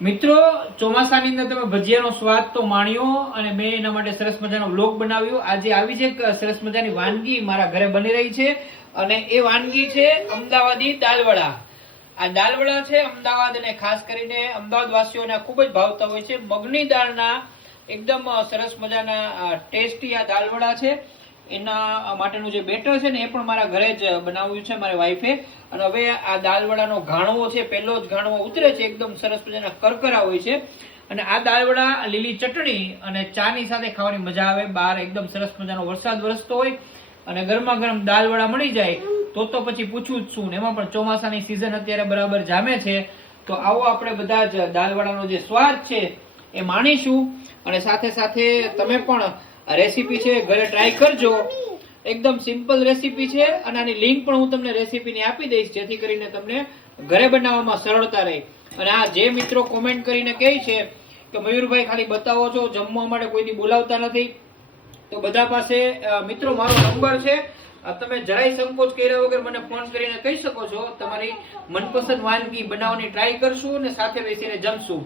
મિત્રો, ચોમાસાની અંદર તમે ભજીયાનો સ્વાદ તો માણ્યો અને મેં એના માટે સરસ મજાનો વ્લોગ બનાવ્યો. આજે આવી જ એક સરસ મજાની વાનગી મારા ઘરે બની રહી છે અને એ વાનગી છે અમદાવાદી દાલવડા. આ દાલવડા છે અમદાવાદ અને ખાસ કરીને અમદાવાદ વાસીઓને ખૂબ જ ભાવતા હોય છે. મગની દાળના એકદમ સરસ મજાના ટેસ્ટી આ દાલવડા છે. એના માટેનું જે બેટર છે ને એ પણ મારા ઘરે જ બનાવ્યું છે મારી વાઈફે. અને હવે આ દાલવડાનો ઘાણવો છે, પહેલો જ ઘાણવો ઉતરે છે, એકદમ સરસ મજાના કરકરા હોય છે. અને આ દાલવડા લીલી ચટણી અને ચાની સાથે ખાવાની મજા આવે. બહાર એકદમ સરસ મજાનો વરસાદ વરસતો હોય અને ગરમા ગરમ દાલવડા મળી જાય તો પછી પૂછવું જ શું. એમાં પણ ચોમાસાની સિઝન અત્યારે બરાબર જામે છે. તો આવો આપણે બધા જ દાલવડાનો જે સ્વાદ છે એ માણીશું. અને સાથે સાથે તમે પણ રેસીપી છે ઘરે ટ્રાય કરજો. એકદમ સિમ્પલ રેસીપી છે અને આની લિંક પણ હું તમને રેસીપીની આપી દઈશ, જેથી કરીને તમને ઘરે બનાવવામાં સરળતા રહે. અને આ જે મિત્રો કોમેન્ટ કરીને કહે છે કે મયુરભાઈ ખાલી બતાવો છો, જમવા માટે કોઈથી બોલાવતા નથી, તો બધા પાસે મિત્રો મારો નંબર છે. તમે જરાય સંકોચ કર્યા વગર મને ફોન કરીને કહી શકો છો. તમારી મનપસંદ વાનગી બનાવવાની ટ્રાય કરશું અને સાથે બેસીને જમશું.